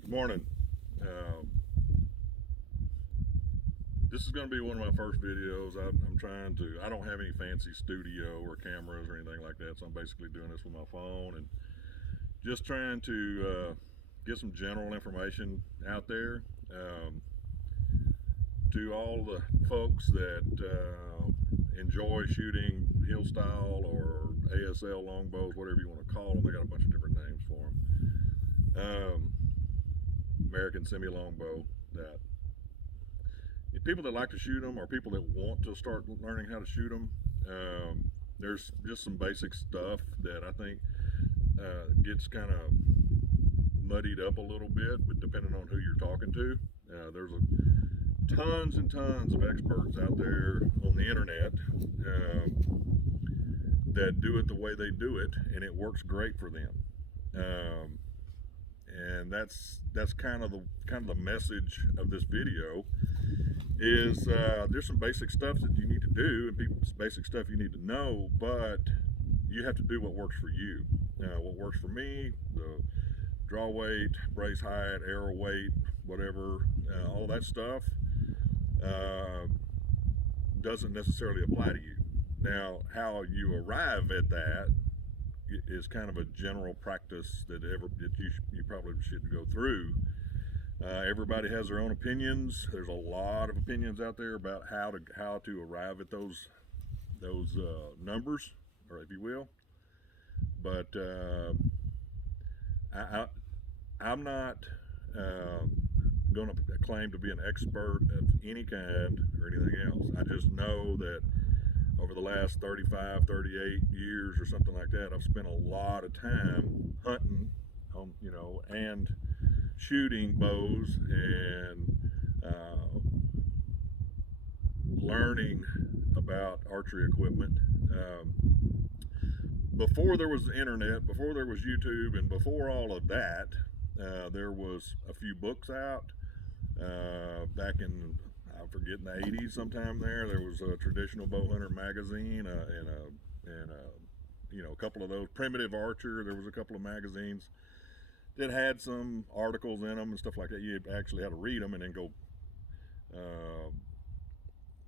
Good morning. Uh, this is going to be one of my first videos. I'm trying to, I don't have any fancy studio or cameras or anything like that, so I'm basically doing this with my phone and just trying to get some general information out there to all the folks that enjoy shooting hill style or ASL longbows, whatever you want to call them. They got a bunch of different names for them. American semi longbow. That people that like to shoot them or people that want to start learning how to shoot them. There's just some basic stuff that I think gets kind of muddied up a little bit, but depending on who you're talking to. Tons and tons of experts out there on the internet that do it the way they do it, and it works great for them. Um, and that's kind of the message of this video is there's some basic stuff that you need to do and basic stuff you need to know, but you have to do what works for you. What works for me, the draw weight, brace height, arrow weight, whatever, all that stuff uh, doesn't necessarily apply to you. Now, how you arrive at that is kind of a general practice that you probably should go through. Everybody has their own opinions. There's a lot of opinions out there about how to arrive at those numbers, or if you will. But I, I'm not uh, going to claim to be an expert of any kind or anything else. I just know that over the last 35, 38 years or something like that, I've spent a lot of time hunting, and shooting bows and learning about archery equipment. Before there was the internet, before there was YouTube, and before all of that, there was a few books out. Back in, I forget, in the 80s sometime there was a traditional bow hunter magazine and a couple of those. Primitive Archer, there was a couple of magazines that had some articles in them and stuff like that. You actually had to read them and then go uh,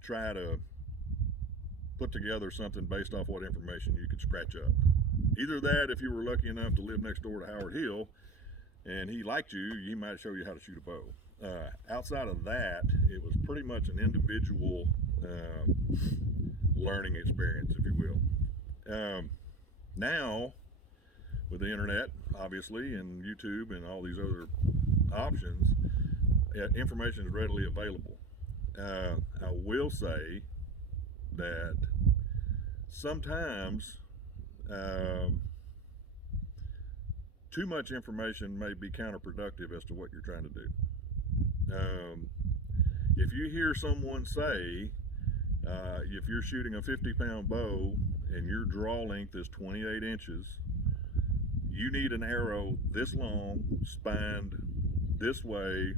try to put together something based off what information you could scratch up. Either that, if you were lucky enough to live next door to Howard Hill and he liked you, he might show you how to shoot a bow. Outside of that, it was pretty much an individual learning experience, if you will. Now, with the internet, obviously, and YouTube and all these other options, information is readily available. I will say that sometimes um, too much information may be counterproductive as to what you're trying to do. If you hear someone say, if you're shooting a 50-pound bow and your draw length is 28 inches, you need an arrow this long, spined this way,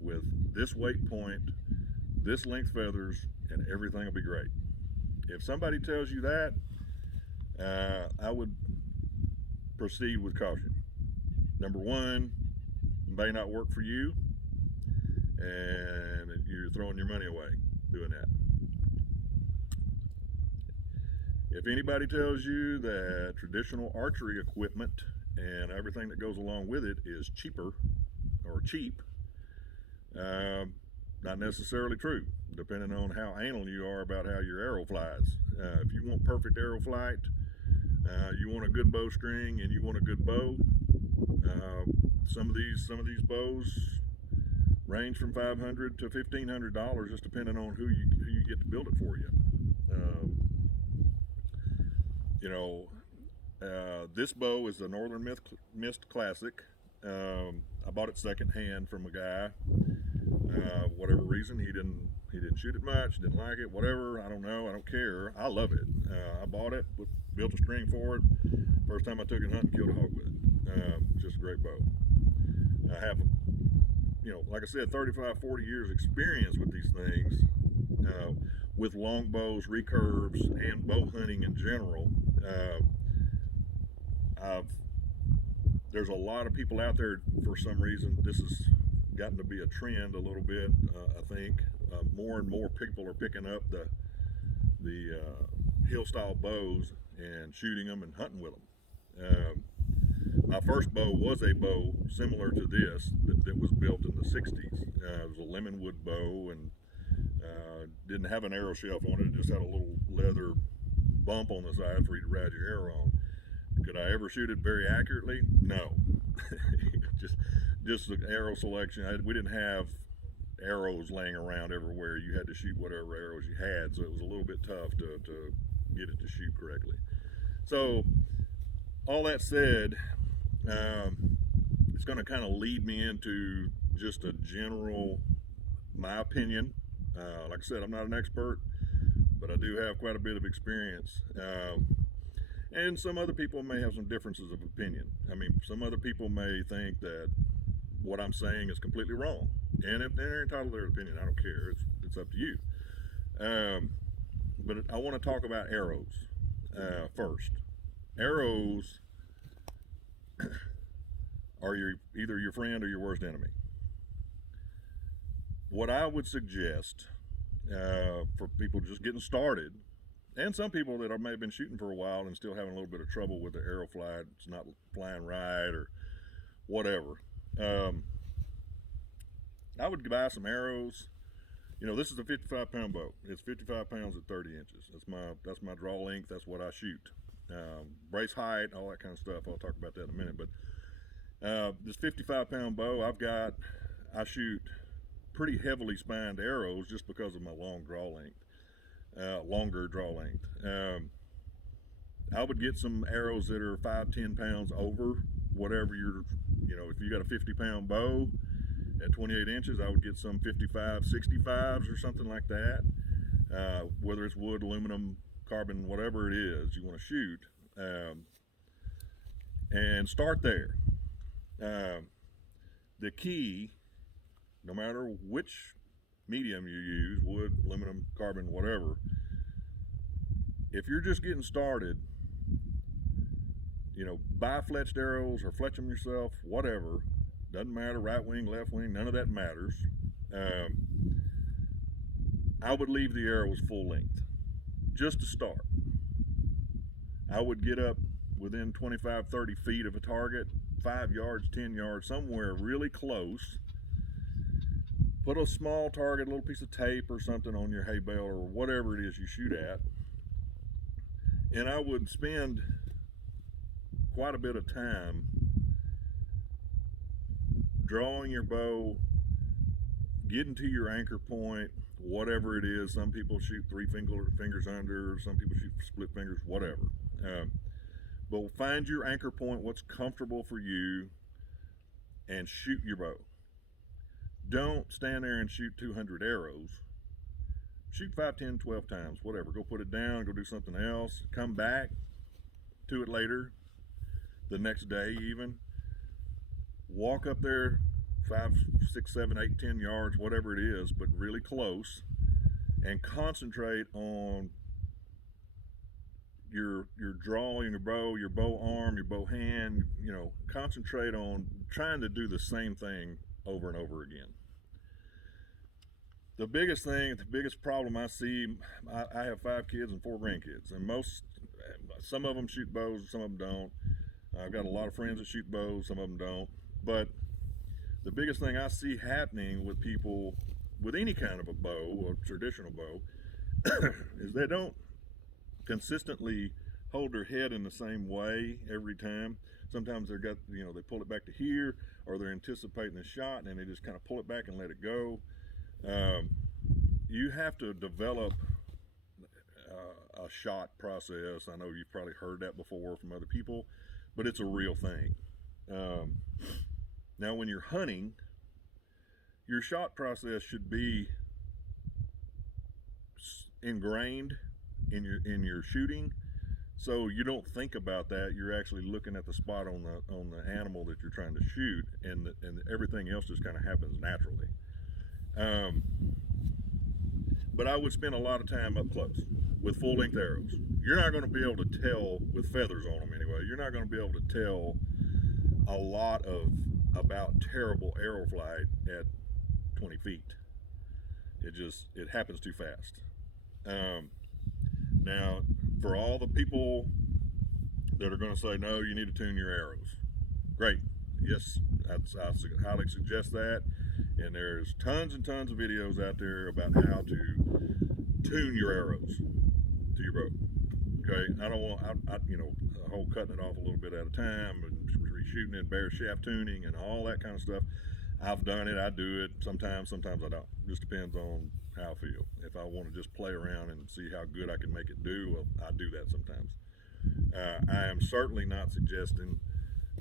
with this weight point, this length feathers, and everything will be great. If somebody tells you that, I would proceed with caution. Number one, it may not work for you, and you're throwing your money away doing that. If anybody tells you that traditional archery equipment and everything that goes along with it is cheaper or cheap, not necessarily true, depending on how anal you are about how your arrow flies. If you want perfect arrow flight, you want a good bowstring, and you want a good bow. Some of these bows range from $500 to $1,500, just depending on who you get to build it for you. Um, you know, this bow is the Northern Mist Classic. I bought it secondhand from a guy. Whatever reason, he didn't shoot it much, didn't like it, whatever. I don't know. I don't care. I love it. I bought it, built a string for it. First time I took it hunting, killed a hog with it. Just a great bow. I have, like I said, 35, 40 years experience with these things, with longbows, recurves, and bow hunting in general. I've there's a lot of people out there, for some reason, this has gotten to be a trend a little bit, I think. More and more people are picking up the hill style bows and shooting them and hunting with them. My first bow was a bow similar to this that was built in the 60s. It was a lemon wood bow, and didn't have an arrow shelf on it. It just had a little leather bump on the side for you to ride your arrow on. Could I ever shoot it very accurately? No. just the arrow selection. We didn't have arrows laying around everywhere. You had to shoot whatever arrows you had, so it was a little bit tough to get it to shoot correctly. So all that said, it's going to kind of lead me into just a general, my opinion. Like I said, I'm not an expert, but I do have quite a bit of experience. And some other people may have some differences of opinion. I mean, some other people may think that what I'm saying is completely wrong. And if they're entitled to their opinion, I don't care. It's up to you. But I want to talk about arrows first. Arrows are either your friend or your worst enemy. What I would suggest for people just getting started, and some people that may have been shooting for a while and still having a little bit of trouble with their arrow flight, it's not flying right or whatever, I would buy some arrows. This is a 55-pound bow. It's 55 pounds at 30 inches. That's my draw length. That's what I shoot. Brace height, all that kind of stuff. I'll talk about that in a minute. But this 55-pound bow, I shoot pretty heavily spined arrows just because of my longer draw length. I would get some arrows that are 5-10 pounds over whatever if you got a 50-pound bow at 28 inches, I would get some 55, 65s or something like that. Whether it's wood, aluminum, carbon, whatever it is you want to shoot, and start there. The key, no matter which medium you use, wood, aluminum, carbon, whatever, if you're just getting started, buy fletched arrows or fletch them yourself, whatever, doesn't matter, right wing, left wing, none of that matters. I would leave the arrows full length just to start. I would get up within 25, 30 feet of a target, 5 yards, 10 yards, somewhere really close. Put a small target, a little piece of tape or something on your hay bale or whatever it is you shoot at. And I would spend quite a bit of time drawing your bow, getting to your anchor point, whatever it is. Some people shoot 3 fingers under, some people shoot split fingers, whatever. But find your anchor point, what's comfortable for you, and shoot your bow. Don't stand there and shoot 200 arrows. Shoot 5, 10, 12 times, whatever. Go put it down, go do something else. Come back to it later, the next day even. Walk up there 5, 6, 7, 8, 10 yards, whatever it is, but really close, and concentrate on your drawing, your bow arm, your bow hand. Concentrate on trying to do the same thing over and over again. The biggest problem I see, I have 5 kids and 4 grandkids, and some of them shoot bows, some of them don't. I've got a lot of friends that shoot bows, some of them don't. But the biggest thing I see happening with people with any kind of a bow, a traditional bow, is they don't consistently hold their head in the same way every time. Sometimes they pull it back to here, or they're anticipating a shot and they just kind of pull it back and let it go. You have to develop a shot process. I know you've probably heard that before from other people, but it's a real thing. Now, when you're hunting, your shot process should be ingrained in your shooting, so you don't think about that. You're actually looking at the spot on the animal that you're trying to shoot, and everything else just kind of happens naturally. But I would spend a lot of time up close with full-length arrows. You're not going to be able to tell, with feathers on them anyway, you're not going to be able to tell a lot of about terrible arrow flight at 20 feet. It happens too fast. Now, for all the people that are going to say, no, you need to tune your arrows, great. Yes, I highly suggest that. And there's tons and tons of videos out there about how to tune your arrows to your bow. Okay, I don't want, the whole cutting it off a little bit at a time and reshooting it, bare shaft tuning, and all that kind of stuff. I've done it. I do it sometimes. Sometimes I don't. Just depends on how I feel. If I want to just play around and see how good I can make it do, well, I do that sometimes. I am certainly not suggesting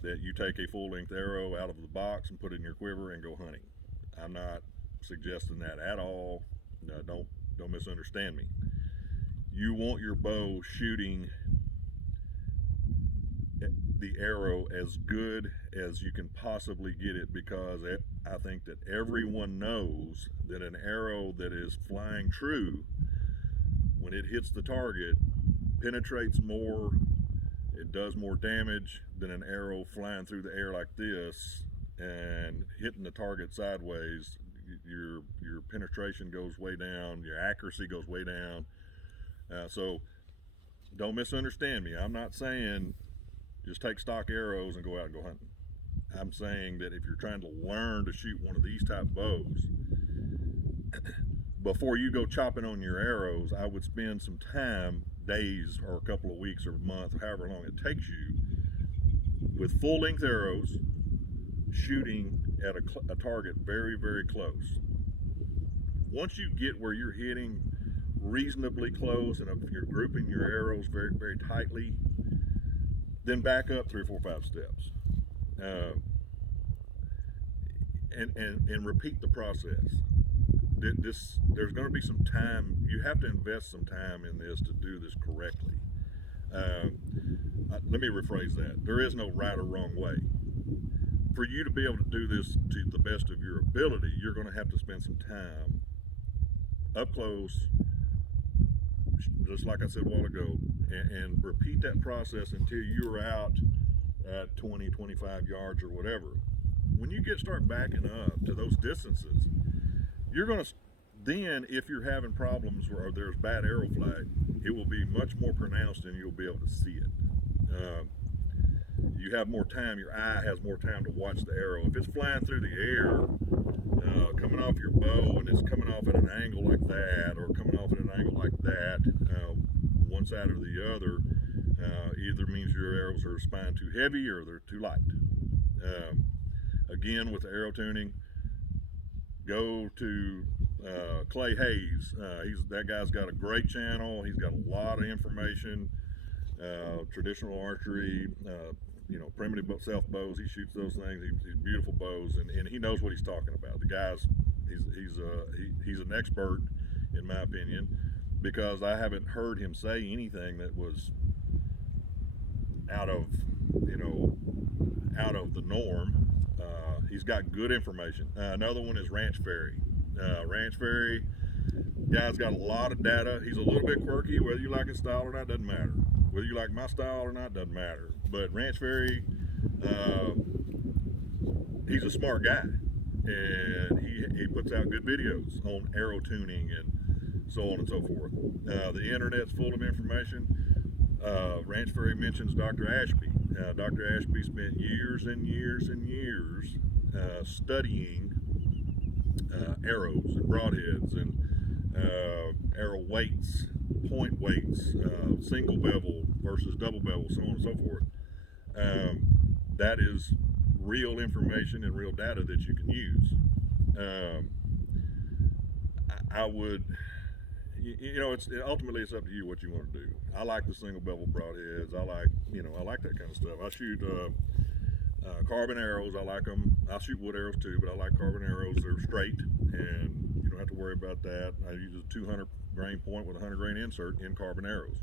that you take a full-length arrow out of the box and put it in your quiver and go hunting. I'm not suggesting that at all. No, don't misunderstand me. You want your bow shooting the arrow as good as you can possibly get it, because I think that everyone knows that an arrow that is flying true, when it hits the target, penetrates more, it does more damage than an arrow flying through the air like this and hitting the target sideways. Your penetration goes way down, your accuracy goes way down. So don't misunderstand me. I'm not saying just take stock arrows and go out and go hunting. I'm saying that if you're trying to learn to shoot one of these type bows, before you go chopping on your arrows, I would spend some time, days or a couple of weeks or a month, however long it takes you, with full-length arrows, shooting at a target very, very close. Once you get where you're hitting reasonably close and you're grouping your arrows very, very tightly, then back up 3, 4, 5 steps, and repeat the process. There's going to be some time. You have to invest some time in this to do this correctly. Let me rephrase that. There is no right or wrong way. For you to be able to do this to the best of your ability, you're going to have to spend some time up close, just like I said a while ago, and repeat that process until you're out at 20, 25 yards or whatever. When you start backing up to those distances, you're going to, then if you're having problems or there's bad arrow flight, it will be much more pronounced and you'll be able to see it. You have more time, your eye has more time to watch the arrow. If it's flying through the air, coming off your bow, and it's coming off at an angle like that, or coming off at an angle like that, one side or the other, either means your arrows are spine too heavy or they're too light. Again, with the arrow tuning, go to Clay Hayes. That guy's got a great channel. He's got a lot of information, traditional archery, primitive self bows. He shoots those things. He's beautiful bows, and he knows what he's talking about. The guy's he's an expert, in my opinion, because I haven't heard him say anything that was out of the norm. He's got good information. Another one is Ranch Fairy. Ranch Fairy, guy's got a lot of data. He's a little bit quirky. Whether you like his style or not doesn't matter. Whether you like my style or not doesn't matter. But Ranch Fairy, he's a smart guy, and he puts out good videos on arrow tuning and so on and so forth. The internet's full of information. Ranch Fairy mentions Dr. Ashby. Dr. Ashby spent years and years and years studying arrows and broadheads and arrow weights, point weights, single bevel versus double bevel, so on and so forth. That is real information and real data that you can use. I would, ultimately it's up to you what you want to do. I like the single bevel broadheads. I like that kind of stuff. I shoot carbon arrows. I like them. I shoot wood arrows too, but I like carbon arrows. They're straight, and you don't have to worry about that. I use a 200 grain point with a 100 grain insert in carbon arrows.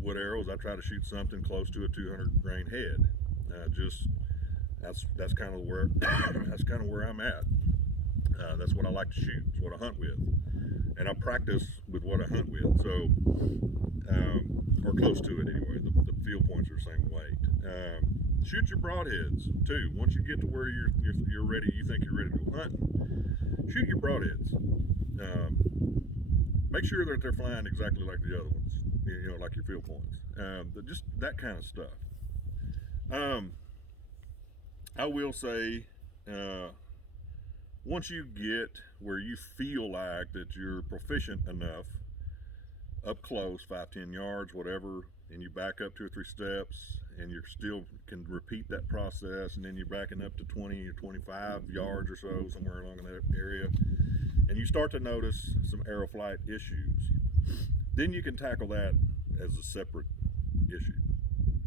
Wood arrows, I try to shoot something close to a 200 grain head. That's kind of where I'm at. That's what I like to shoot. It's what I hunt with, and I practice with what I hunt with. So, or close to it anyway. The field points are the same weight. Shoot your broadheads too. Once you get to where you're ready, you think you're ready to go hunting. Shoot your broadheads. Um, Make sure that they're flying exactly like the other ones. You know, like your field points. Just that kind of stuff. Um, I will say, uh, once you get where you feel like that you're proficient enough up close, 5, 10 yards, whatever, and you back up 2 or 3 steps, and you still can repeat that process, and then you're backing up to 20 or 25 yards or so, somewhere along in that area, and you start to notice some arrow flight issues. Then you can tackle that as a separate issue.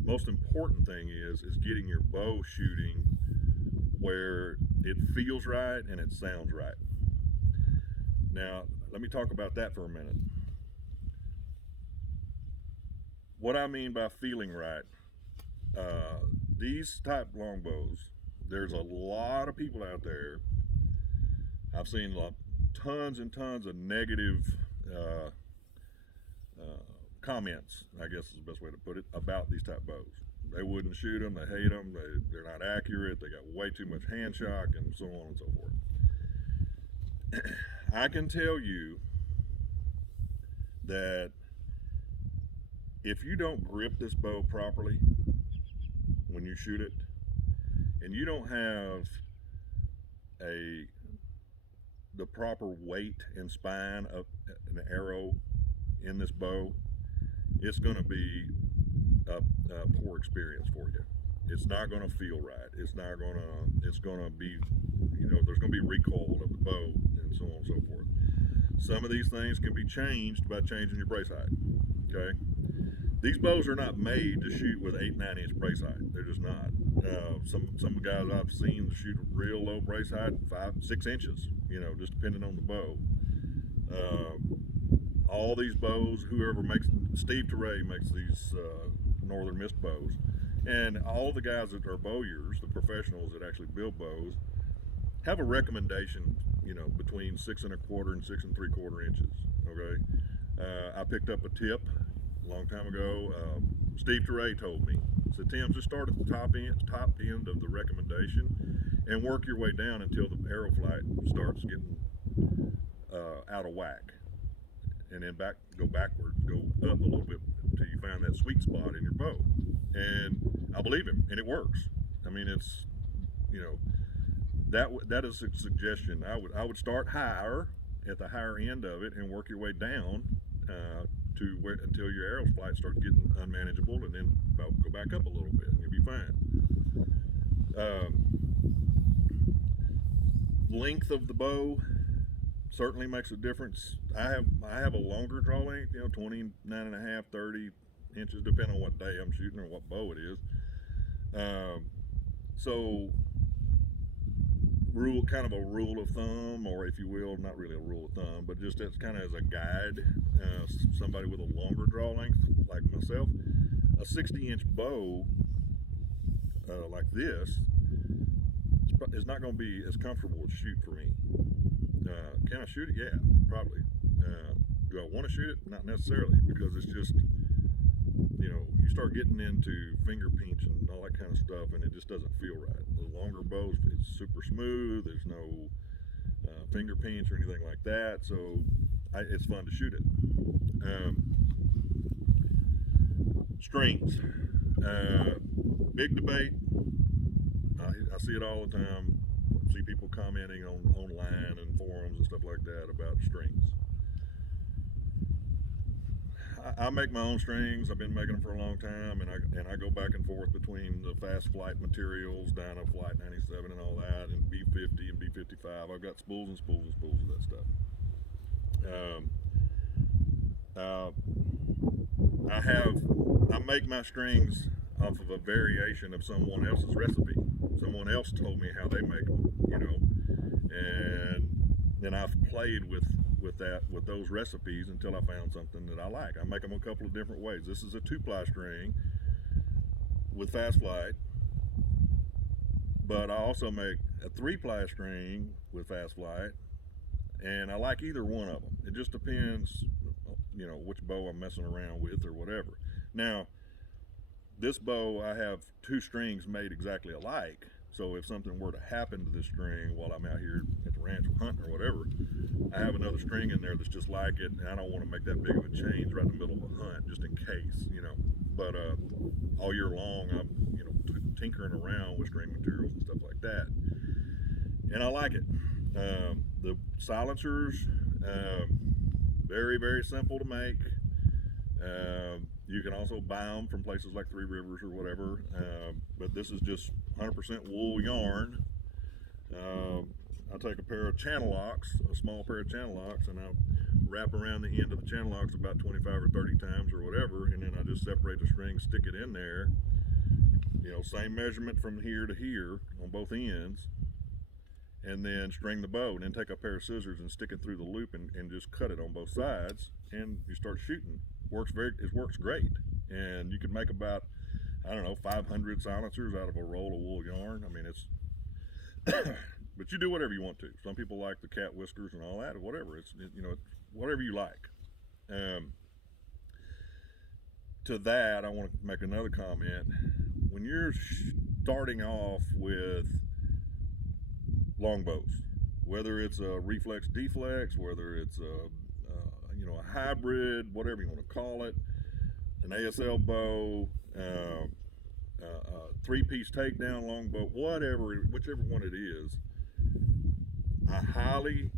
Most important thing is getting your bow shooting where it feels right and it sounds right. Now, let me talk about that for a minute. What I mean by feeling right, these type longbows, there's a lot of people out there. I've seen tons and tons of negative uh, comments, I guess is the best way to put it, about these type bows. They wouldn't shoot them, they hate them, they're not accurate, they got way too much hand shock, and so on and so forth. I can tell you that if you don't grip this bow properly when you shoot it, and you don't have the proper weight and spine of an arrow in this bow, it's going to be a poor experience for you. It's not going to feel right. It's going to be, there's going to be recoil of the bow and so on and so forth. Some of these things can be changed by changing your brace height. Okay, these bows are not made to shoot with 8, 9 inch brace height. They're just not. Some guys I've seen shoot real low brace height, 5, 6 inches. Just depending on the bow. All these bows, whoever makes, Steve Teray makes these Northern Mist bows, and all the guys that are bowyers, the professionals that actually build bows, have a recommendation, between 6 1/4 and 6 3/4 inches. Okay, I picked up a tip a long time ago. Steve Teray told me, said, Tim, just start at the top end of the recommendation, and work your way down until the arrow flight starts getting out of whack, and then go backwards, go up a little bit until you find that sweet spot in your bow. And I believe him, and it works. I mean, it's that is a suggestion. I would start higher at the higher end of it and work your way down until your arrow flight starts getting unmanageable, and then go back up a little bit, and you'll be fine. Length of the bow certainly makes a difference. I have a longer draw length, 29.5, 30 inches, depending on what day I'm shooting or what bow it is. So kind of a rule of thumb, or if you will, not really a rule of thumb, but just as kind of as a guide, somebody with a longer draw length like myself, a 60-inch bow like this is not going to be as comfortable to shoot for me. Can I shoot it? Yeah, probably. Do I want to shoot it? Not necessarily, because it's just, you start getting into finger pinch and all that kind of stuff, and it just doesn't feel right. The longer bows, it's super smooth. There's no finger pinch or anything like that, so it's fun to shoot it. Strings. Big debate. I see it all the time. I see people commenting online and forums and stuff like that about strings. I make my own strings. I've been making them for a long time, and I go back and forth between the fast flight materials, Dyna Flight 97 and all that, and B50 and B55. I've got spools and spools and spools of that stuff. I make my strings off of a variation of someone else's recipe. Someone else told me how they make them, and then I've played with those recipes until I found something that I like. I make them a couple of different ways. This is a 2-ply string with fast flight, but I also make a 3-ply string with fast flight, and I like either one of them. It just depends, which bow I'm messing around with or whatever. Now, this bow, I have two strings made exactly alike. So if something were to happen to this string while I'm out here at the ranch hunting or whatever, I have another string in there that's just like it, and I don't want to make that big of a change right in the middle of a hunt, just in case, you know. But all year long, I'm, you know, tinkering around with string materials and stuff like that, and I like it. The silencers, very, very simple to make. You can also buy them from places like Three Rivers or whatever, but this is just 100% wool yarn. I'll take a pair of channel locks, a small pair of channel locks, and I'll wrap around the end of the channel locks about 25 or 30 times or whatever, and then I just separate the string, stick it in there. You know, same measurement from here to here on both ends, and then string the bow, and then take a pair of scissors and stick it through the loop and just cut it on both sides, and you start shooting. It works great, and you can make about, I don't know, 500 silencers out of a roll of wool yarn. I mean, it's but you do whatever you want to. Some people like the cat whiskers and all that, or whatever. You know, whatever you like. To that, I want to make another comment. When you're starting off with longbows, whether it's a reflex deflex, whether it's a you know, a hybrid, whatever you want to call it, an ASL bow, three-piece takedown longbow, whichever one it is, I highly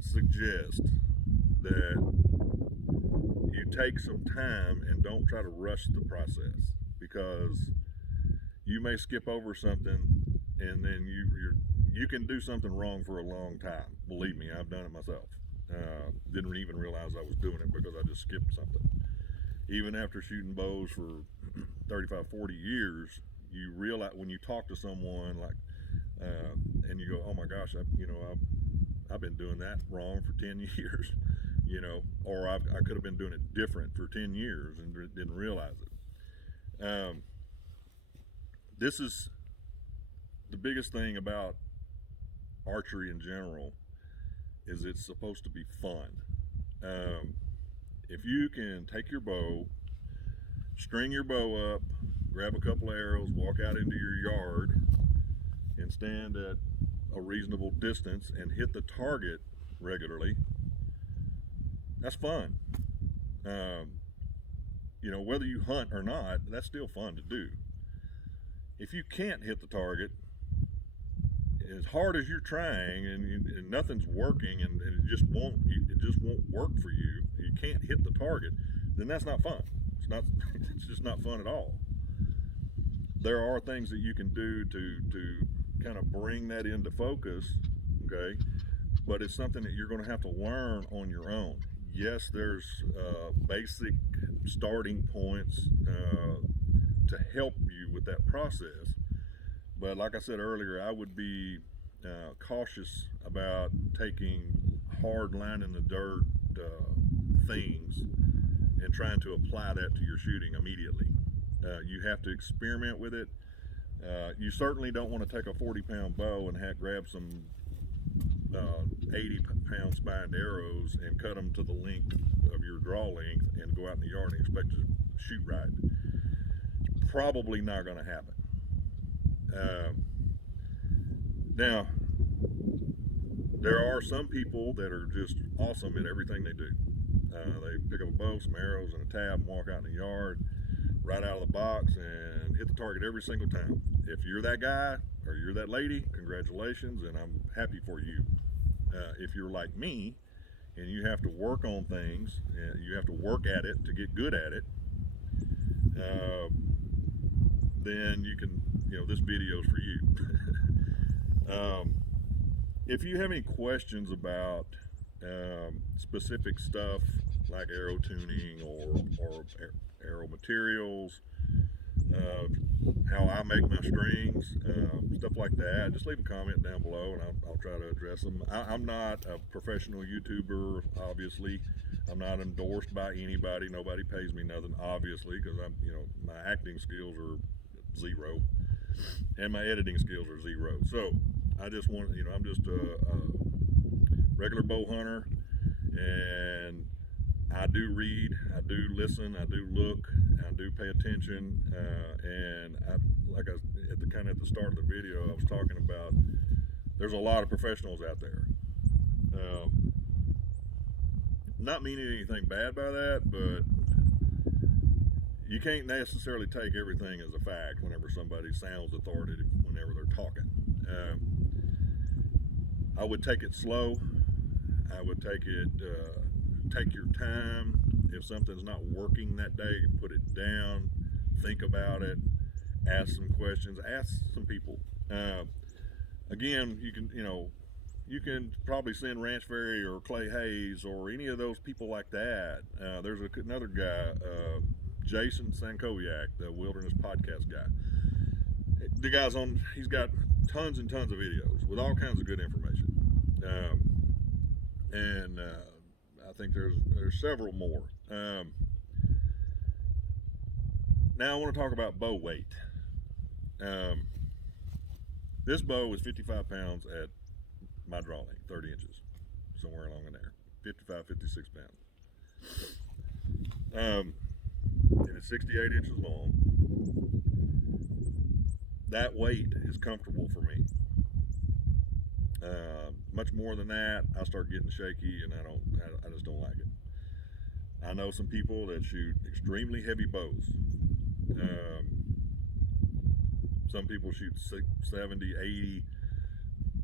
suggest that you take some time and don't try to rush the process, because you may skip over something and then you can do something wrong for a long time. Believe me, I've done it myself. Didn't even realize I was doing it because I just skipped something. Even after shooting bows for 35, 40 years, you realize when you talk to someone like, and you go, oh my gosh, I've been doing that wrong for 10 years, you know, or I could have been doing it different for 10 years and didn't realize it. This is the biggest thing about archery in general, is it's supposed to be fun. If you can take your bow, string your bow up, grab a couple of arrows, walk out into your yard, and stand at a reasonable distance and hit the target regularly, that's fun. You know, whether you hunt or not, that's still fun to do. If you can't hit the target, as hard as you're trying and nothing's working and it just won't work for you, you can't hit the target, then that's not fun. It's just not fun at all. There are things that you can do to kind of bring that into focus, okay? But it's something that you're going to have to learn on your own. Yes, there's basic starting points to help you with that process. But like I said earlier, I would be cautious about taking hard line in the dirt things and trying to apply that to your shooting immediately. You have to experiment with it. You certainly don't want to take a 40-pound bow and grab some 80-pound spined arrows and cut them to the length of your draw length and go out in the yard and expect to shoot right. It's probably not going to happen. Now, there are some people that are just awesome at everything they do. They pick up a bow, some arrows, and a tab and walk out in the yard right out of the box and hit the target every single time. If you're that guy or you're that lady, congratulations, and I'm happy for you. If you're like me and you have to work on things and you have to work at it to get good at it, then you can, this video is for you. If you have any questions about specific stuff like arrow tuning or arrow materials, how I make my strings, stuff like that, just leave a comment down below and I'll try to address them. I'm not a professional YouTuber, obviously. I'm not endorsed by anybody. Nobody pays me nothing, obviously, because my acting skills are zero and my editing skills are zero. So I just want, I'm just a regular bow hunter, and I do read, I do listen, I do look, I do pay attention, and at the start of the video, I was talking about there's a lot of professionals out there. Not meaning anything bad by that, but you can't necessarily take everything as a fact whenever somebody sounds authoritative whenever they're talking. I would take it slow. I would take your time. If something's not working that day, put it down, think about it, ask some questions, ask some people. Again, you can probably send Ranch Fairy or Clay Hayes or any of those people like that. There's another guy, Jason Sankoviak, the Wilderness Podcast guy. The guy's he's got tons and tons of videos with all kinds of good information. And I think there's several more. Now I want to talk about bow weight. This bow is 55 pounds at my draw length, 30 inches, somewhere along in there, 55, 56 pounds. And it's 68 inches long. That weight is comfortable for me. Much more than that, I start getting shaky, and I just don't like it. I know some people that shoot extremely heavy bows. Some people shoot 70, 80.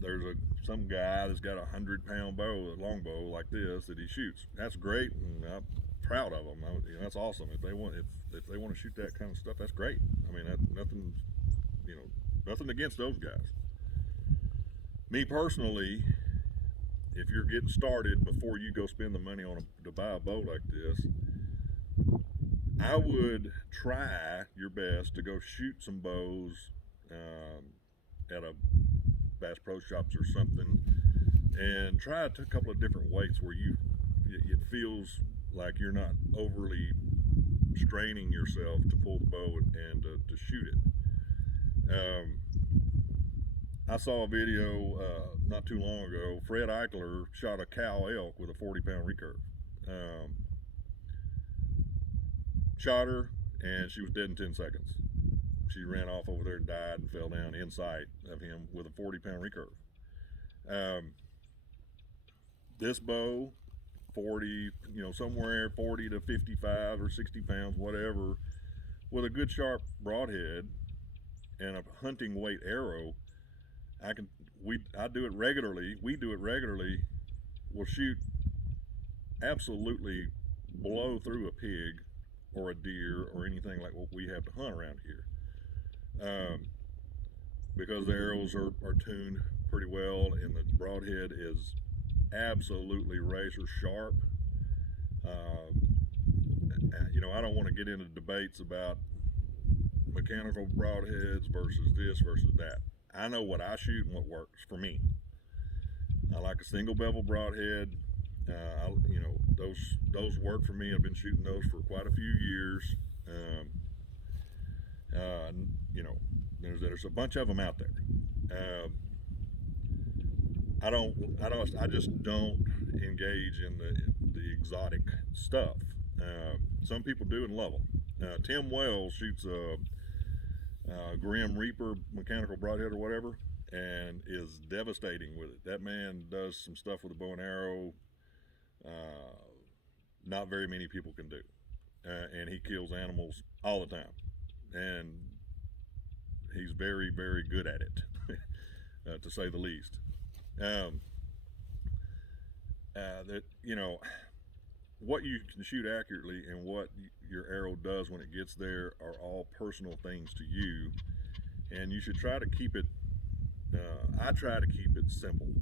There's some guy that's got 100-pound bow, a longbow like this that he shoots. That's great, and I'm proud of them. That's awesome. If they want to shoot that kind of stuff, that's great. I mean, nothing against those guys. Me personally, if you're getting started before you go spend the money to buy a bow like this, I would try your best to go shoot some bows at a Bass Pro Shops or something, and try a couple of different weights where it feels like you're not overly straining yourself to pull the bow and to shoot it. I saw a video not too long ago. Fred Eichler shot a cow elk with a 40-pound recurve. Shot her, and she was dead in 10 seconds. She ran off over there and died and fell down in sight of him with a 40-pound recurve. This bow, 40, somewhere 40 to 55 or 60 pounds, whatever, with a good sharp broadhead and a hunting weight arrow, I do it regularly. We do it regularly. We'll shoot absolutely blow through a pig or a deer or anything like what we have to hunt around here. Because the arrows are tuned pretty well and the broadhead is absolutely razor sharp. I don't want to get into debates about mechanical broadheads versus this versus that. I know what I shoot and what works for me. I like a single bevel broadhead. Those work for me. I've been shooting those for quite a few years. There's a bunch of them out there. I just don't engage in the exotic stuff. Some people do and love them. Tim Wells shoots a Grim Reaper mechanical broadhead or whatever, and is devastating with it. That man does some stuff with a bow and arrow not very many people can do, and he kills animals all the time, and he's very, very good at it, to say the least. What you can shoot accurately and what your arrow does when it gets there are all personal things to you, and you should try to keep it. I try to keep it simple.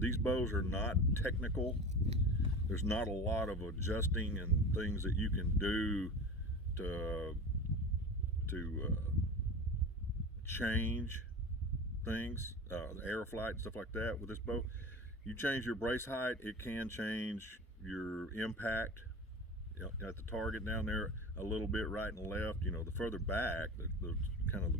These bows are not technical. There's not a lot of adjusting and things that you can do to change things, air flight and stuff like that with this bow. You change your brace height, it can change your impact at the target down there a little bit, right and left. The further back, the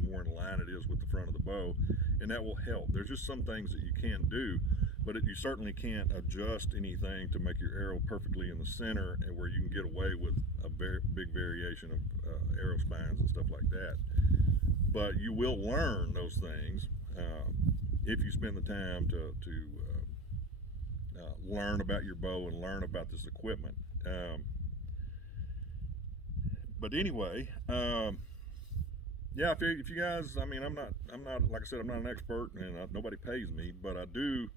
more in line it is with the front of the bow, and that will help. There's just some things that you can do, you certainly can't adjust anything to make your arrow perfectly in the center and where you can get away with a very big variation of arrow spines and stuff like that. But you will learn those things if you spend the time to learn about your bow and learn about this equipment. But anyway, yeah, if you guys, I mean, I'm not, like I said, I'm not an expert, and nobody pays me, but I do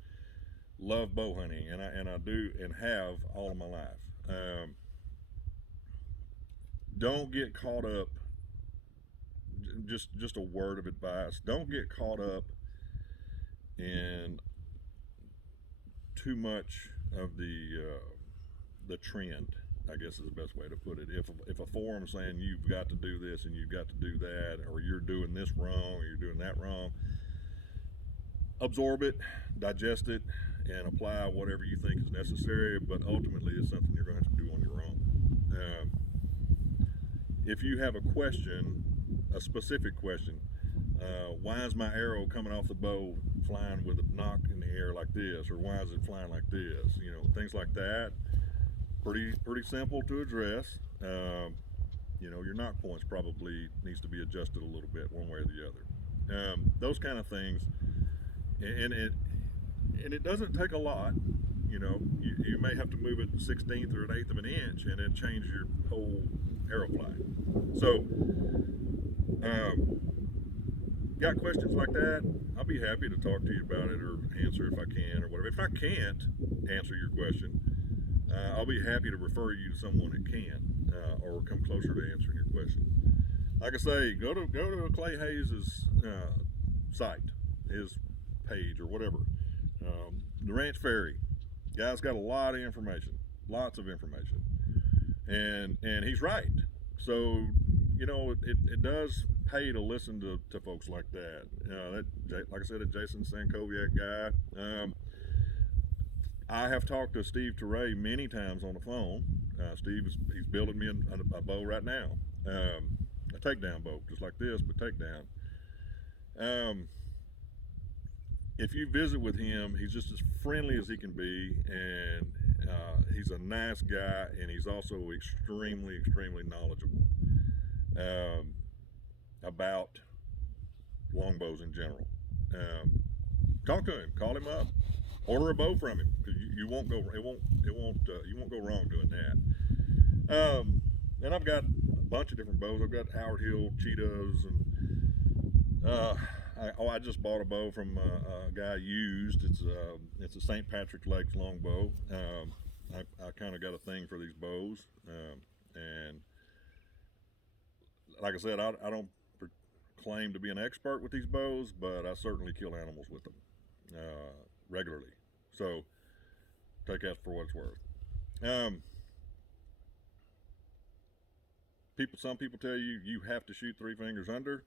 love bow hunting, and I do and have all of my life. Don't get caught up. Just a word of advice: don't get caught up in too much of the trend, I guess is the best way to put it. If a forum's saying you've got to do this and you've got to do that, or you're doing this wrong or you're doing that wrong, absorb it, digest it, and apply whatever you think is necessary. But ultimately, it's something you're going to have to do on your own. If you have a question, a specific question, why is my arrow coming off the bow flying with a knock in the air like this, or why is it flying like this? You know, things like that. Pretty simple to address. You know, your knock points probably needs to be adjusted a little bit one way or the other. Those kind of things, and it doesn't take a lot. You know, you may have to move it 1/16 or 1/8 of an inch, and it changes your whole arrow flight. So, got questions like that, I'll be happy to talk to you about it or answer if I can or whatever. If I can't answer your question, I'll be happy to refer you to someone that can, or come closer to answering your question. Like I say, go to Clay Hayes' site, his page or whatever. The Ranch Fairy guy's got a lot of information, lots of information, and he's right. So, you know, it does pay to listen to folks like that. Like I said, a Jason Sankoviak guy. I have talked to Steve Teray many times on the phone. He's building me a bow right now, a takedown bow, just like this, but takedown. If you visit with him, he's just as friendly as he can be, and he's a nice guy, and he's also extremely knowledgeable about longbows in general. Talk to him, call him up, order a bow from him, because you won't go wrong doing that. And I've got a bunch of different bows. I've got Howard Hill Cheetahs, and I just bought a bow from a guy used. It's a St. Patrick Lakes longbow. I kind of got a thing for these bows, and like I said, I don't claim to be an expert with these bows, but I certainly kill animals with them regularly. So take that for what it's worth. Some people tell you have to shoot 3 fingers under.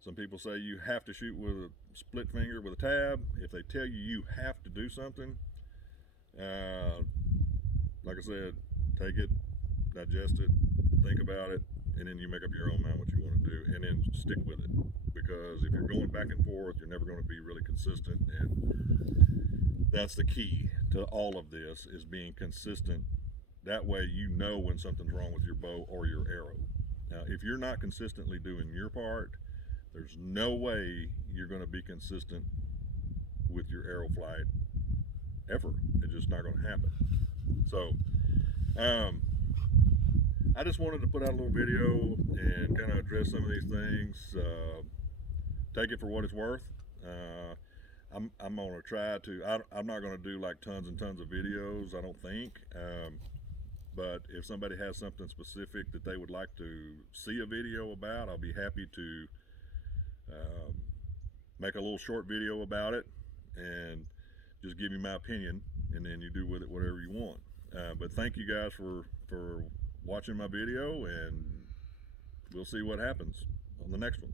Some people say you have to shoot with a split finger with a tab. If they tell you have to do something, like I said, take it, digest it, think about it, and then you make up your own mind what you want to do, and then stick with it. Because if you're going back and forth, you're never going to be really consistent, and that's the key to all of this, is being consistent. That way you know when something's wrong with your bow or your arrow. Now, if you're not consistently doing your part, there's no way you're going to be consistent with your arrow flight ever. It's just not going to happen. So, I just wanted to put out a little video and kind of address some of these things. Take it for what it's worth. I'm going to try to, I'm not going to do like tons and tons of videos, I don't think. But if somebody has something specific that they would like to see a video about, I'll be happy to make a little short video about it and just give you my opinion, and then you do with it whatever you want. But thank you guys for watching my video, and we'll see what happens on the next one.